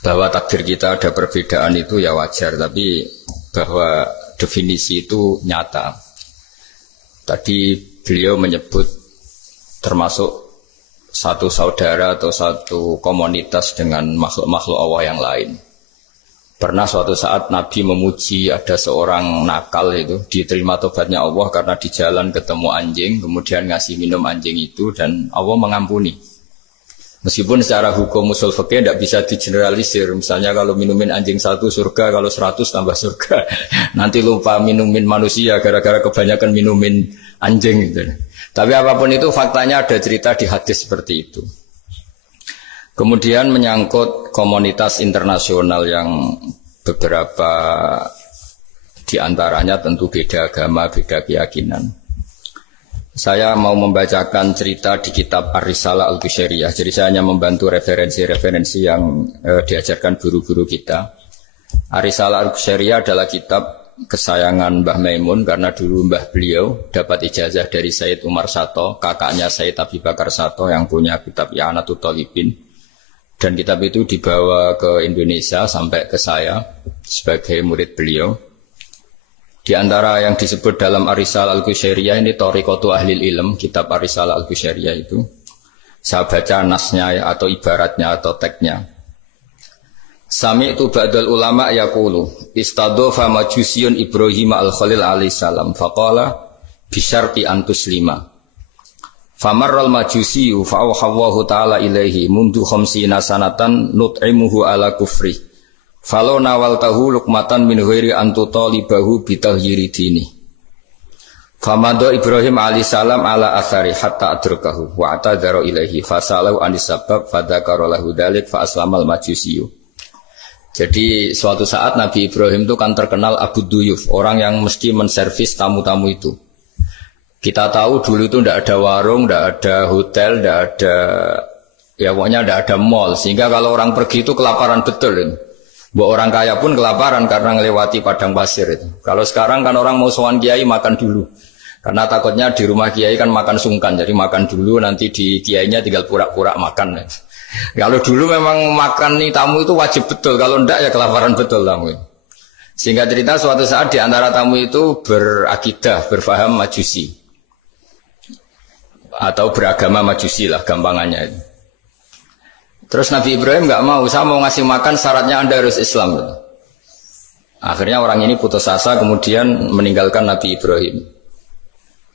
Bahwa takdir kita ada perbedaan itu ya wajar, tapi bahwa definisi itu nyata. Tadi beliau menyebut termasuk satu saudara atau satu komunitas dengan makhluk-makhluk Allah yang lain. Pernah suatu saat Nabi memuji ada seorang nakal itu, diterima tobatnya Allah karena di jalan ketemu anjing, kemudian ngasih minum anjing itu dan Allah mengampuni. Meskipun secara hukum usul fikih tidak bisa digeneralisir. Misalnya kalau minumin anjing 1 surga, kalau 100 tambah surga. Nanti lupa minumin manusia gara-gara kebanyakan minumin anjing gitu. Tapi apapun itu faktanya ada cerita di hadis seperti itu. Kemudian menyangkut komunitas internasional yang beberapa diantaranya tentu beda agama, beda keyakinan. Saya mau membacakan cerita di kitab Ar-Risalah Al-Qushairiyah. Jadi saya hanya membantu referensi-referensi yang diajarkan guru-guru kita. Ar-Risalah Al-Qushairiyah adalah kitab kesayangan Mbah Maimun karena dulu mbah beliau dapat ijazah dari Sayyid Umar Sato, kakaknya Sayyid Abi Bakar Sato yang punya kitab I'anatul Talibin. Dan kitab itu dibawa ke Indonesia sampai ke saya sebagai murid beliau. Di antara yang disebut dalam Ar-Risalah Al-Qushairiyah ini Thariqatu Ahlil Ilm, kitab Ar-Risalah Al-Qushairiyah itu. Saya baca nasnya atau ibaratnya atau teksnya. Sami'tu ba'dal ulama yaqulu istadhafa majusiyun Ibrahim al-Khalil alaihi salam faqala bisyarti antuslima. Famarral majusiyu fa'awhawwahu ta'ala ilaihi mundu khamsina sanatan nut'imuhu ala kufri. Falau nawal tahu lukmatan min ghairi antu talibahu bitahyiri dini. Famado Ibrahim alaihissalam ala athari hatta adrakahu wa atadharu ilaihi fasalahu anis sabab fadhakara lahu dzalik fa aslamal majusiyu. Jadi suatu saat Nabi Ibrahim itu kan terkenal Abu Duyuf, orang yang mesti menservis tamu-tamu itu. Kita tahu dulu itu tidak ada warung, tidak ada hotel, tidak ada, ya pokoknya tidak ada mall, sehingga kalau orang pergi itu kelaparan betul itu. Buat orang kaya pun kelaparan karena melewati padang pasir itu. Kalau sekarang kan orang mau sowan kiai makan dulu. Karena takutnya di rumah kiai kan makan sungkan. Jadi makan dulu nanti di kiainya tinggal pura-pura makan. Kalau dulu memang makan nih tamu itu wajib betul. Kalau enggak ya kelaparan betul tamu. Sehingga cerita suatu saat di antara tamu itu berakidah, berfaham majusi. Atau beragama majusi lah gampangannya itu. Terus Nabi Ibrahim nggak mau, saya mau ngasih makan syaratnya Anda harus Islam. Akhirnya orang ini putus asa kemudian meninggalkan Nabi Ibrahim.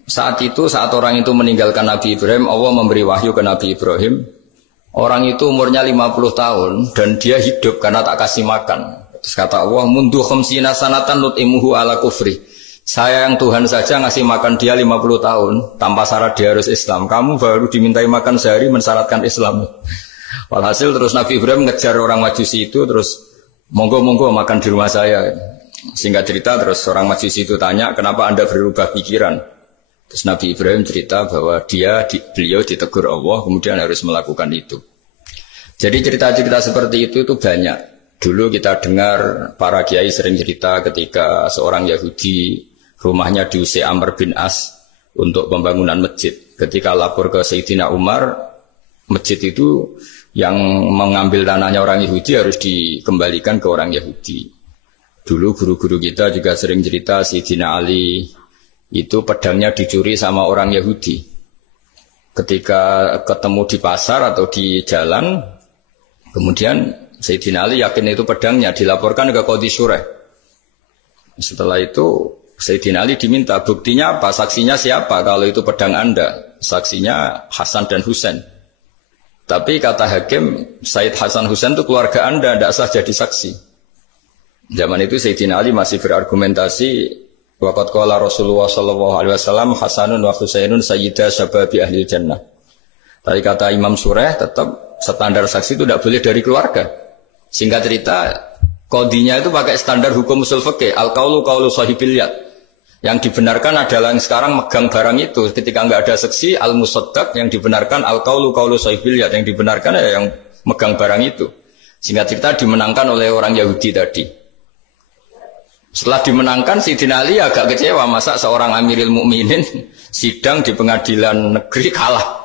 Saat orang itu meninggalkan Nabi Ibrahim, Allah memberi wahyu ke Nabi Ibrahim. Orang itu umurnya 50 tahun dan dia hidup karena tak kasih makan. Terus kata Allah, mundu khamsina sanatan nut'imuhu ala kufri. Saya yang Tuhan saja ngasih makan dia 50 tahun tanpa syarat dia harus Islam. Kamu baru dimintai makan sehari mensyaratkan Islam. Walhasil terus Nabi Ibrahim ngejar orang majusi itu terus monggo-monggo makan di rumah saya. Singkat cerita terus orang majusi itu tanya kenapa Anda berubah pikiran. Terus Nabi Ibrahim cerita bahwa beliau ditegur Allah kemudian harus melakukan itu. Jadi cerita-cerita seperti itu banyak. Dulu kita dengar para kiai sering cerita ketika seorang Yahudi rumahnya diusir Amr bin As untuk pembangunan masjid. Ketika lapor ke Sayyidina Umar, masjid itu yang mengambil tanahnya orang Yahudi harus dikembalikan ke orang Yahudi. Dulu guru-guru kita juga sering cerita Sayyidina Ali itu pedangnya dicuri sama orang Yahudi. Ketika ketemu di pasar atau di jalan, kemudian Sayyidina Ali yakin itu pedangnya, dilaporkan ke Qadhi Syureh. Setelah itu Sayyidina Ali diminta buktinya apa, saksinya siapa kalau itu pedang Anda. Saksinya Hasan dan Husain. Tapi kata hakim, Sayyid Hasan Husain itu keluarga Anda, tidak sah jadi saksi. Zaman itu Sayyidina Ali masih berargumentasi, waqad qala Rasulullah sallallahu alaihi wasallam Hasanun wa Husainun sayyida syababi ahli jannah. Tapi kata Imam Sureh tetap standar saksi itu tidak boleh dari keluarga. Singkat cerita, qadhinya itu pakai standar hukum usul fikih, al-qaulu qaulu sahibil yad. Yang dibenarkan adalah yang sekarang megang barang itu. Ketika nggak ada saksi, al-musaddaq yang dibenarkan al-qaulu qaulu sahibil yad. Yang dibenarkan ya yang megang barang itu. Singkat cerita dimenangkan oleh orang Yahudi tadi. Setelah dimenangkan, Sayyidina Ali agak kecewa. Masa seorang Amirul Mukminin sidang di pengadilan negeri kalah.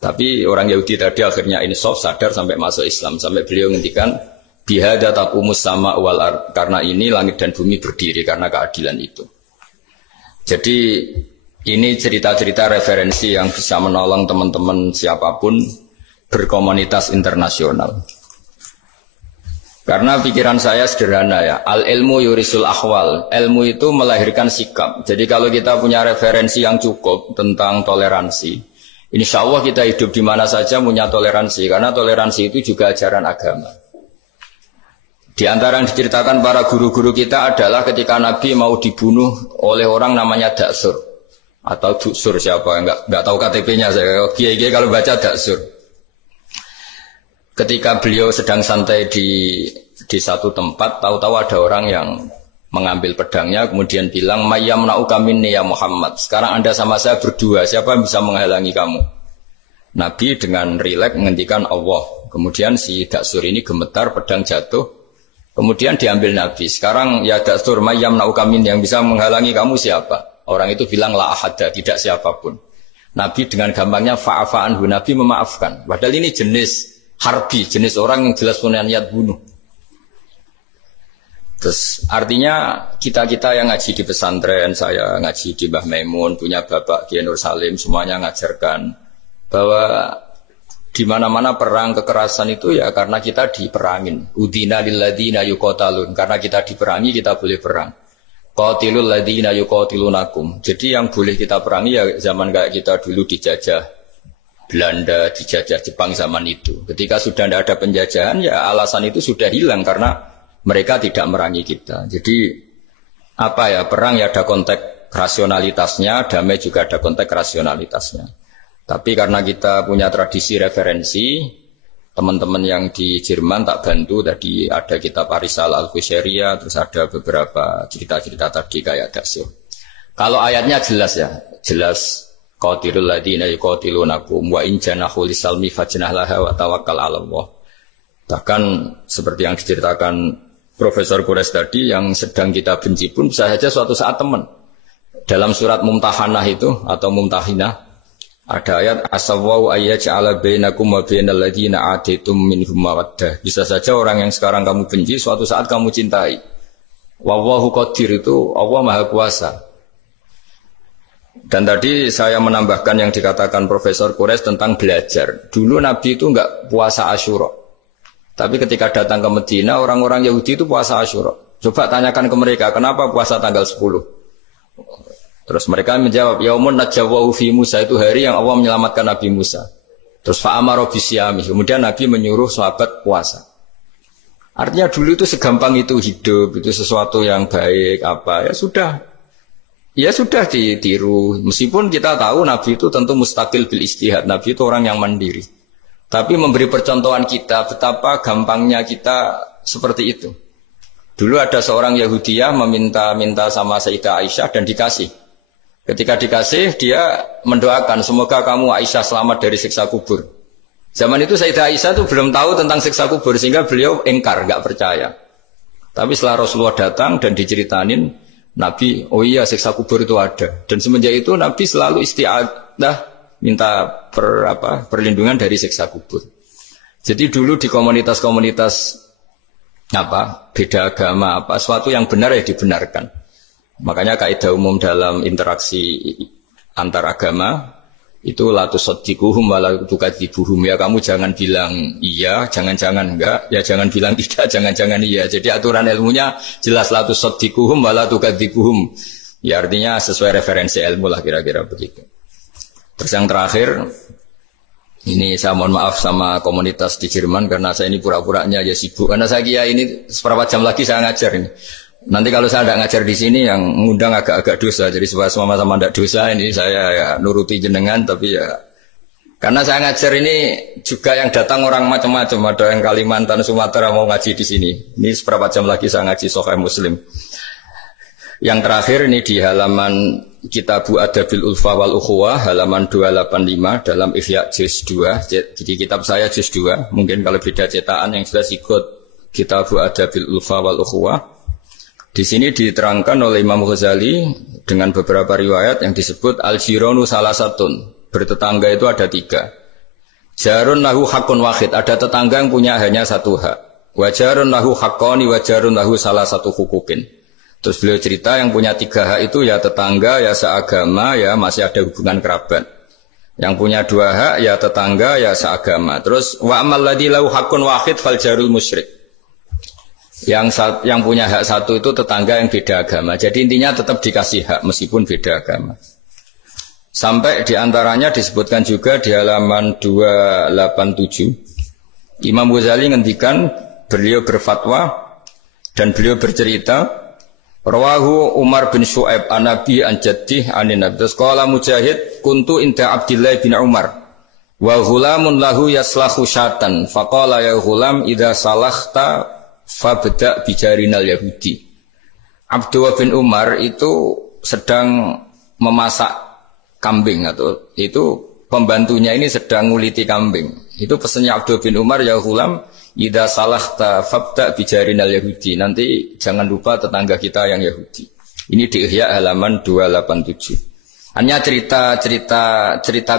Tapi orang Yahudi tadi akhirnya insaf, sadar sampai masuk Islam, sampai beliau ngendikan bihada taqumus sama wal ard, karena ini langit dan bumi berdiri karena keadilan itu. Jadi ini cerita-cerita referensi yang bisa menolong teman-teman siapapun berkomunitas internasional. Karena pikiran saya sederhana ya, al ilmu yurisul ahwal, ilmu itu melahirkan sikap. Jadi kalau kita punya referensi yang cukup tentang toleransi, insya Allah kita hidup di mana saja punya toleransi, karena toleransi itu juga ajaran agama. Di antara yang diceritakan para guru-guru kita adalah ketika Nabi mau dibunuh oleh orang namanya Daksur atau Duksur, siapa nggak tahu KTP-nya saya. Kiai-kiai kalau baca Daksur. Ketika beliau sedang santai di satu tempat, tahu-tahu ada orang yang mengambil pedangnya, kemudian bilang, "Mayyamna'uka minni ya Muhammad. Sekarang Anda sama saya berdua, siapa yang bisa menghalangi kamu?" Nabi dengan rileks menghentikan Allah. Kemudian si Daksur ini gemetar, pedang jatuh. Kemudian diambil Nabi. Sekarang ya Daksur, mayyamna'uka minni, yang bisa menghalangi kamu siapa? Orang itu bilang, la ahada, tidak siapapun. Nabi dengan gampangnya fa'afa'anhu, Nabi memaafkan. Padahal ini jenis harbi, jenis orang yang jelas punya niat bunuh. Terus artinya kita-kita yang ngaji di pesantren, saya ngaji di Mbah Maimun, punya Bapak Kiai Nur Salim, semuanya ngajarkan bahwa di mana-mana perang kekerasan itu ya karena kita diperangin. Udina lilladzina yuqatalun, karena kita diperangi kita boleh perang. Qatilul ladzina yuqatilunakum. Jadi yang boleh kita perangi ya zaman kayak kita dulu dijajah Belanda, dijajah Jepang zaman itu. Ketika sudah tidak ada penjajahan, ya alasan itu sudah hilang karena mereka tidak merangi kita. Jadi apa ya, perang ya ada konteks rasionalitasnya, damai juga ada konteks rasionalitasnya. Tapi karena kita punya tradisi referensi, teman-teman yang di Jerman tak bantu, tadi ada kitab Arisal Al-Qusairia, terus ada beberapa cerita-cerita tadi kayak Daksur. Kalau ayatnya jelas ya, jelas. Qatilul ladzina yuqatilunakum wa in janahu lisalmi fajnah laha wa tawakkal 'ala Allah. Bahkan seperti yang diceritakan Profesor Quraisy tadi, yang sedang kita benci pun bisa saja suatu saat teman. Dalam surat Mumtahanah itu atau Mumtahinah ada ayat asawwau ayyaj'ala bainakum wa bainal ladzina atitum minhum mawaddah. Bisa saja orang yang sekarang kamu benci suatu saat kamu cintai. Wallahu qadir, itu Allah Maha Kuasa. Dan tadi saya menambahkan yang dikatakan Profesor Quraisy tentang belajar. Dulu Nabi itu enggak puasa Asyura. Tapi ketika datang ke Medina, orang-orang Yahudi itu puasa Asyura. Coba tanyakan ke mereka, kenapa puasa tanggal 10? Terus mereka menjawab, Yaumun najawwahu fi Musa, itu hari yang Allah menyelamatkan Nabi Musa. Terus fa'amara bisyami, kemudian Nabi menyuruh sahabat puasa. Artinya dulu itu segampang itu hidup, itu sesuatu yang baik, apa, ya sudah. Ya sudah ditiru. Meskipun kita tahu Nabi itu tentu mustaqil bil istihad. Nabi itu orang yang mandiri. Tapi memberi percontohan kita betapa gampangnya kita seperti itu. Dulu ada seorang Yahudiyah meminta sama Sayyidah Aisyah dan dikasih. Ketika dikasih, dia mendoakan semoga kamu Aisyah selamat dari siksa kubur. Zaman itu Sayyidah Aisyah itu belum tahu tentang siksa kubur, sehingga beliau engkar, nggak percaya. Tapi setelah Rasulullah datang dan diceritanin Nabi, oh iya siksa kubur itu ada. Dan semenjak itu Nabi selalu isti'adah, minta perlindungan dari siksa kubur. Jadi dulu di komunitas-komunitas beda agama, sesuatu yang benar ya dibenarkan. Makanya kaidah umum dalam interaksi antar agama itu la tusaddiquhum wa la tukadzibuhum, ya kamu jangan bilang iya, jangan-jangan enggak, ya jangan bilang tidak, jangan-jangan iya. Jadi aturan ilmunya jelas la tusaddiquhum wa la tukadzibuhum. Ya artinya sesuai referensi ilmu lah kira-kira begitu. Terus yang terakhir, ini saya mohon maaf sama komunitas di Jerman karena saya ini pura-puranya aja sibuk. Karena saya kira ini seberapa jam lagi saya ngajar ini. Nanti kalau saya tidak ngajar di sini yang ngundang agak-agak dosa. Jadi supaya sama-sama tidak dosa, ini saya ya nuruti jenengan, tapi ya karena saya ngajar ini juga yang datang orang macam-macam. Ada yang Kalimantan, Sumatera mau ngaji di sini. Ini seberapa jam lagi saya ngaji Sahih Muslim. Yang terakhir ini di halaman Kitabu Adabil Ulfa wal Ukhuwah halaman 285 dalam Ihya juz 2. Jadi kitab saya juz 2. Mungkin kalau beda cetakan yang sudah ikut Kitabu Adabil Ulfa wal Ukhuwah. Di sini diterangkan oleh Imam Ghazali dengan beberapa riwayat yang disebut al-jiranu salasatun. Bertetangga itu ada 3. Jarun lahu hakun wahid, ada tetangga yang punya hanya satu hak. Wajarun lahu haqqani wajarun lahu salah satu hukukin. Terus beliau cerita yang punya 3 hak itu ya tetangga, ya seagama, ya masih ada hubungan kerabat. Yang punya 2 hak ya tetangga, ya seagama. Terus wa amal ladzi lahu haqqun wahid fal jarul musyrik. Yang punya hak satu itu tetangga yang beda agama. Jadi intinya tetap dikasih hak meskipun beda agama. Sampai diantaranya disebutkan juga di halaman 287. Imam Ghazali ngendikan beliau berfatwa dan beliau bercerita. Rawahu Umar bin Syu'aib an Nabi an Jaddih anin Nabi. Qala Mujahid kuntu inda Abdullah bin Umar wa ghulamun lahu yaslahu syatan faqala ya ghulam idza salakhta fabda bijarinal Yahudi. Abdullah bin Umar itu sedang memasak kambing atau itu pembantunya ini sedang nguliti kambing. Itu pesannya Abdullah bin Umar, ya ghulam idza salahta fabda bijarinal Yahudi. Nanti jangan lupa tetangga kita yang Yahudi. Ini di Ihya halaman 287. Hanya cerita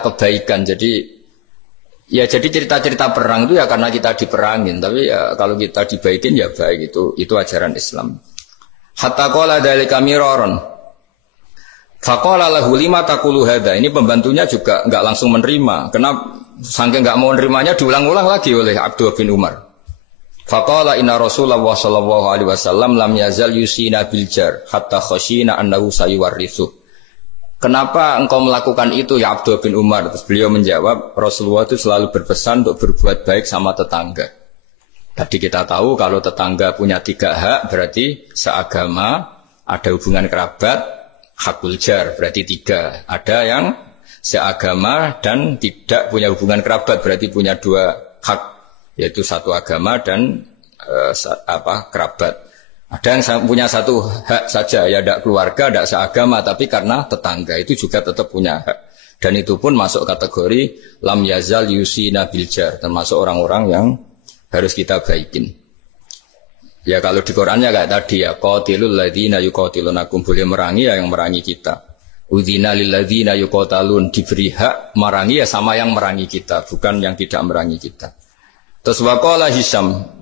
kebaikan. Jadi cerita-cerita perang itu ya karena kita diperangin, tapi ya kalau kita dibaikin ya baik, itu ajaran Islam. Hatta qala dzalika miraron. Faqala lahu lima taqulu hadza. Ini pembantunya juga enggak langsung menerima. Kenapa saking enggak mau nerimanya diulang-ulang lagi oleh Abdullah bin Umar. Faqala inna Rasulullah sallallahu alaihi wasallam lam yazal yusina bil jar hatta khashina annahu sayuwarrithu. Kenapa engkau melakukan itu ya Abdullah bin Umar? Terus beliau menjawab, Rasulullah itu selalu berpesan untuk berbuat baik sama tetangga. Tadi kita tahu kalau tetangga punya 3 hak, berarti seagama, ada hubungan kerabat, hakul jar, berarti 3. Ada yang seagama dan tidak punya hubungan kerabat, berarti punya 2 hak, yaitu satu agama dan kerabat. Ada yang punya 1 hak saja, ya tidak keluarga, tidak seagama, tapi karena tetangga itu juga tetap punya hak. Dan itu pun masuk kategori lam yazal yusina biljar, termasuk orang-orang yang harus kita baikin. Ya kalau di Qurannya kayak tadi ya, qatilul ladzina yuqatilunakum, boleh merangi ya yang merangi kita. Udzina lil ladzina yuqatalun, diberi hak merangi ya sama yang merangi kita, bukan yang tidak merangi kita. Terus waqala Hisham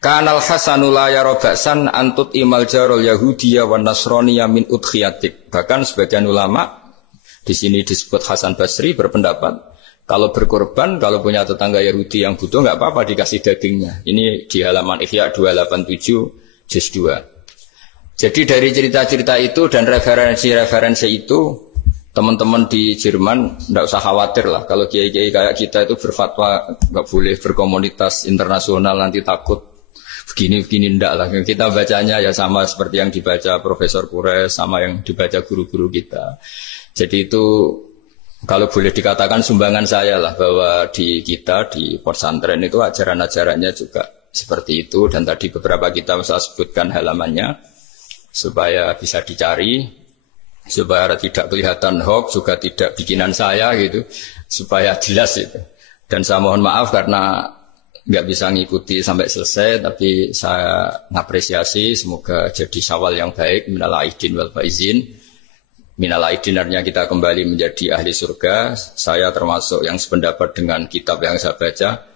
Kanal Hasanul la yara ba'san antut imal jarul Yahudiyya wan Nasraniyya min udkhiyatik. Bahkan sebagian ulama di sini disebut Hasan Basri berpendapat kalau berkorban, kalau punya tetangga Yahudi yang butuh enggak apa-apa dikasih dagingnya. Ini di halaman Ihya 287 juz 2. Jadi dari cerita-cerita itu dan referensi-referensi itu teman-teman di Jerman tidak usah khawatir lah kalau kiai-kiai kayak kita itu berfatwa enggak boleh berkomunitas internasional nanti takut begini ndak lah. Kita bacanya ya sama seperti yang dibaca Profesor Kures, sama yang dibaca guru-guru kita. Jadi itu kalau boleh dikatakan sumbangan saya lah, bahwa di kita di pesantren itu ajaran-ajarannya juga seperti itu. Dan tadi beberapa kita saya sebutkan halamannya supaya bisa dicari, supaya tidak kelihatan hoax, juga tidak bikinan saya gitu, supaya jelas itu. Dan saya mohon maaf karena nggak bisa ngikuti sampai selesai, tapi saya ngapresiasi, semoga jadi syawal yang baik. Minal aidin wal faizin. Minal aidin artinya kita kembali menjadi ahli surga. Saya termasuk yang sependapat dengan kitab yang saya baca.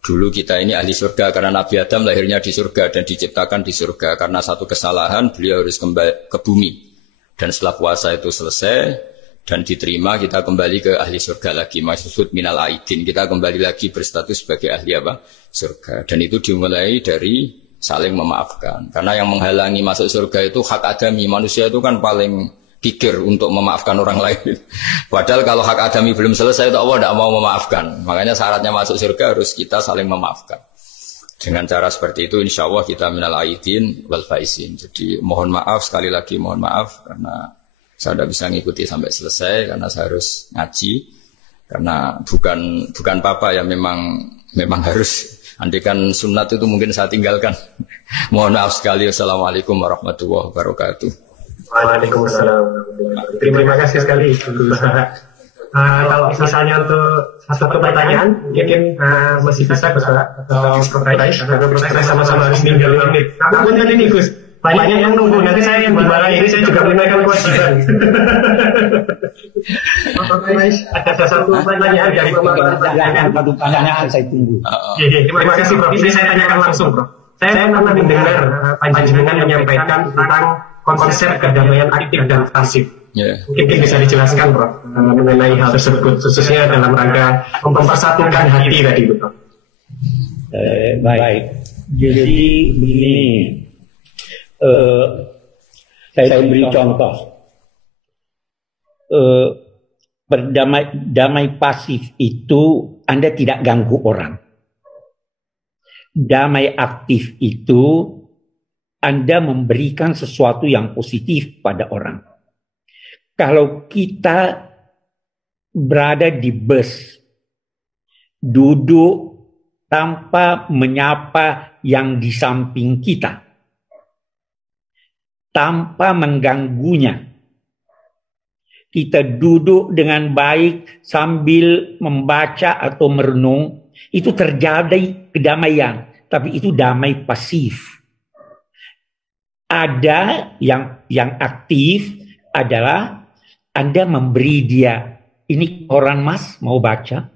Dulu kita ini ahli surga karena Nabi Adam lahirnya di surga dan diciptakan di surga. Karena satu kesalahan beliau harus kembali ke bumi. Dan setelah puasa itu selesai dan diterima, kita kembali ke ahli surga lagi. Maksud minal aidin, kita kembali lagi berstatus sebagai ahli apa? Surga. Dan itu dimulai dari saling memaafkan. Karena yang menghalangi masuk surga itu hak adami. Manusia itu kan paling pikir untuk memaafkan orang lain. Padahal kalau hak adami belum selesai, itu Allah tidak mau memaafkan. Makanya syaratnya masuk surga harus kita saling memaafkan. Dengan cara seperti itu insya Allah kita minal aidin wal faizin. Jadi mohon maaf, sekali lagi mohon maaf karena saya tidak bisa ngikuti sampai selesai karena saya harus ngaji, karena bukan papa ya, memang harus. Andikan sunat itu mungkin saya tinggalkan. Mohon maaf sekali. Wassalamualaikum warahmatullahi wabarakatuh. Waalaikumsalam. Terima kasih sekali. Kalau misalnya untuk satu pertanyaan, mungkin masih bisa Bapak atau Prof. sama-sama harus tinggal 2 menit. Namun ini Gus, Banyak yang nunggu, nanti saya yang dimarahi, ini saya juga menunaikan kewajiban. Ada satu pertanyaan dari pertanyaan saya tunggu. Terima kasih Prof. Ini saya tanyakan langsung Prof. Saya pernah mendengar panjenengan menyampaikan tentang konsep kedamaian aktif dan pasif. Mungkin bisa dijelaskan Prof mengenai hal tersebut, khususnya dalam rangka mempersatukan hati tadi Prof. Baik. Jadi begini. Saya beri contoh. Damai pasif itu Anda tidak ganggu orang. Damai aktif itu Anda memberikan sesuatu yang positif pada orang. Kalau kita berada di bus, duduk tanpa menyapa yang di samping kita, tanpa mengganggunya. Kita duduk dengan baik sambil membaca atau merenung, itu terjadi kedamaian, tapi itu damai pasif. Ada yang aktif adalah Anda memberi dia, ini koran Mas mau baca,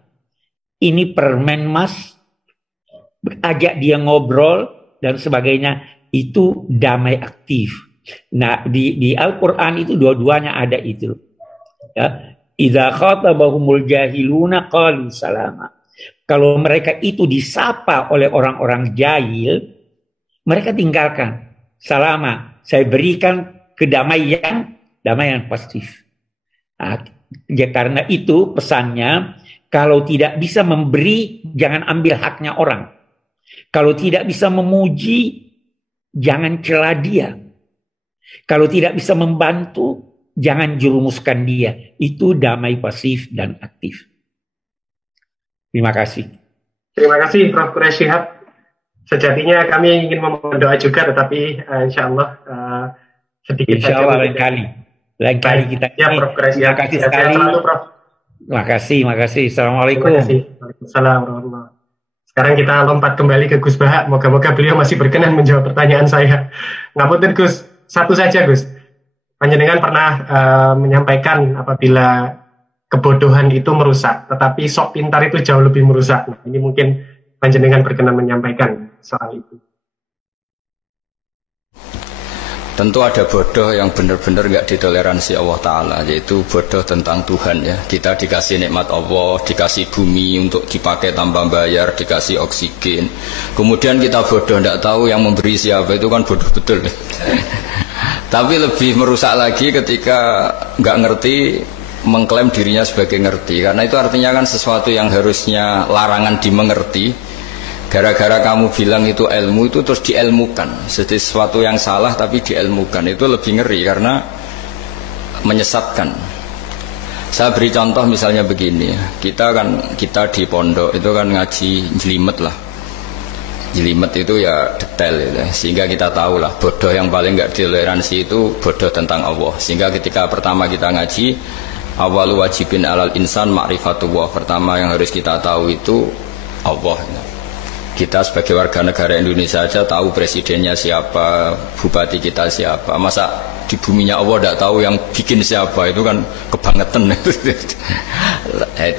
ini permen Mas, ajak dia ngobrol dan sebagainya, itu damai aktif. Nah, di Al-Quran itu dua-duanya ada itu. Ya, idza khatabahumul jahiluna qalu salama. Kalau mereka itu disapa oleh orang-orang jahil, mereka tinggalkan. Salama, saya berikan kedamaian, damaian pasif. Nah, ya karena itu pesannya, kalau tidak bisa memberi, jangan ambil haknya orang. Kalau tidak bisa memuji, jangan cela dia. Kalau tidak bisa membantu, jangan jerumuskan dia. Itu damai pasif dan aktif. Terima kasih. Terima kasih Prof. Quraish Shihab. Sejatinya kami ingin memohon doa juga, tetapi insya Allah sedikit insya Allah lain kali kita. Ya Prof. Quraish Shihab. Terima kasih sekali. Terima kasih. Assalamualaikum. Terima kasih. Waalaikumsalam warahmatullahi wabarakatuh. Sekarang kita lompat kembali ke Gus Baha. Moga-moga beliau masih berkenan menjawab pertanyaan saya. Ngapunten Gus. Satu saja Gus, panjenengan pernah menyampaikan apabila kebodohan itu merusak, tetapi sok pintar itu jauh lebih merusak. Nah, ini mungkin panjenengan berkenan menyampaikan soal itu. Tentu ada bodoh yang benar-benar nggak ditoleransi Allah Ta'ala, yaitu bodoh tentang Tuhan ya. Kita dikasih nikmat Allah, dikasih bumi untuk dipakai tanpa bayar, dikasih oksigen. Kemudian kita bodoh, nggak tahu yang memberi siapa, itu kan bodoh betul. Tapi lebih merusak lagi ketika nggak ngerti, mengklaim dirinya sebagai ngerti. Karena itu artinya kan sesuatu yang harusnya larangan dimengerti, gara-gara kamu bilang itu ilmu, itu terus diilmukan. Jadi sesuatu yang salah tapi diilmukan, itu lebih ngeri karena menyesatkan. Saya beri contoh misalnya begini, kita di pondok itu kan ngaji jelimet lah. Jelimet itu ya detail gitu. Sehingga kita tahu lah bodoh yang paling nggak ditoleransi itu bodoh tentang Allah. Sehingga ketika pertama kita ngaji, awalu wajibin alal insan ma'rifatullah, pertama yang harus kita tahu itu Allah. Kita sebagai warga negara Indonesia saja tahu presidennya siapa, bupati kita siapa. Masa di buminya Allah tidak tahu yang bikin siapa, itu kan kebangetan.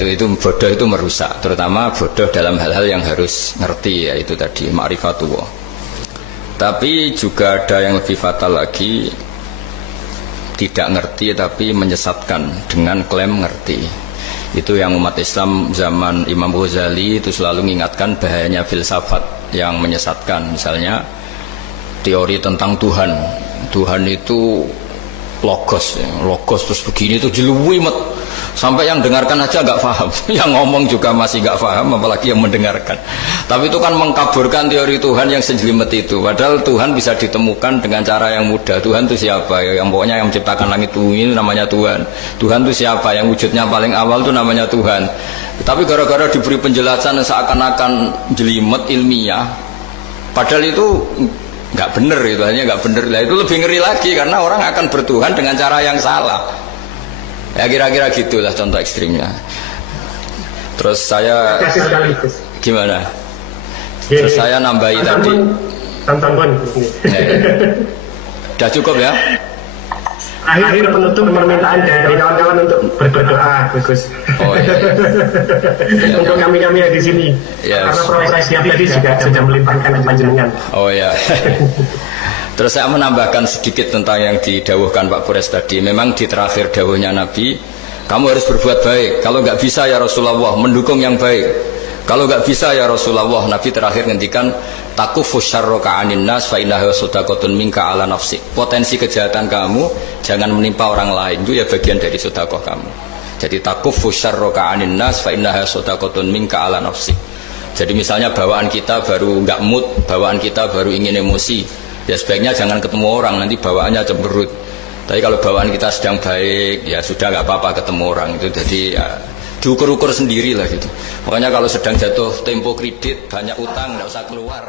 Itu bodoh, itu merusak. Terutama bodoh dalam hal-hal yang harus ngerti, yaitu tadi ma'rifatullah. Tapi juga ada yang lebih fatal lagi, tidak ngerti tapi menyesatkan dengan klaim ngerti. Itu yang umat Islam zaman Imam Ghazali itu selalu mengingatkan bahayanya filsafat yang menyesatkan. Misalnya teori tentang Tuhan. Tuhan itu logos terus begini itu jeluwimet, sampai yang dengarkan aja nggak paham. Yang ngomong juga masih nggak paham, apalagi yang mendengarkan. Tapi itu kan mengkaburkan teori Tuhan yang sejelimet itu. Padahal Tuhan bisa ditemukan dengan cara yang mudah. Tuhan itu siapa? Yang pokoknya yang menciptakan langit bumi ini namanya Tuhan. Tuhan itu siapa? Yang wujudnya paling awal itu namanya Tuhan. Tapi gara-gara diberi penjelasan seakan-akan jelimet ilmiah, padahal itu nggak bener, itu hanya nggak bener lah. Itu lebih ngeri lagi karena orang akan bertuhan dengan cara yang salah. Ya kira-kira gitulah contoh ekstrimnya. Terus saya gimana? Terus saya nambahi tadi. Sudah cukup ya? Akhir penutup permintaan dari kawan-kawan untuk berdoa, Gus. Oh iya. Ya, untuk kami-kami yang di sini. Ya, Karena Profesor Siap tadi juga sudah melimpahkan panjenengan. Oh ya. Terus saya menambahkan sedikit tentang yang didawuhkan Pak Kures tadi. Memang di terakhir dawuhnya Nabi, kamu harus berbuat baik. Kalau nggak bisa ya Rasulullah, mendukung yang baik. Kalau nggak bisa ya Rasulullah, Nabi terakhir ngendikan takufu syarroka anin nas fa innaha sadaqatun minka ala nafsi. Potensi kejahatan kamu jangan menimpa orang lain, itu ya bagian dari sedekah kamu. Jadi takufu syarroka anin nas fa innaha sadaqatun minka ala nafsi. Jadi misalnya bawaan kita baru nggak mood, bawaan kita baru ingin emosi, ya sebaiknya jangan ketemu orang, nanti bawaannya cemberut. Tapi kalau bawaan kita sedang baik, ya sudah nggak apa-apa ketemu orang itu. Jadi ya, diukur-ukur sendiri lah gitu. Makanya kalau sedang jatuh tempo kredit, banyak utang, nggak usah keluar.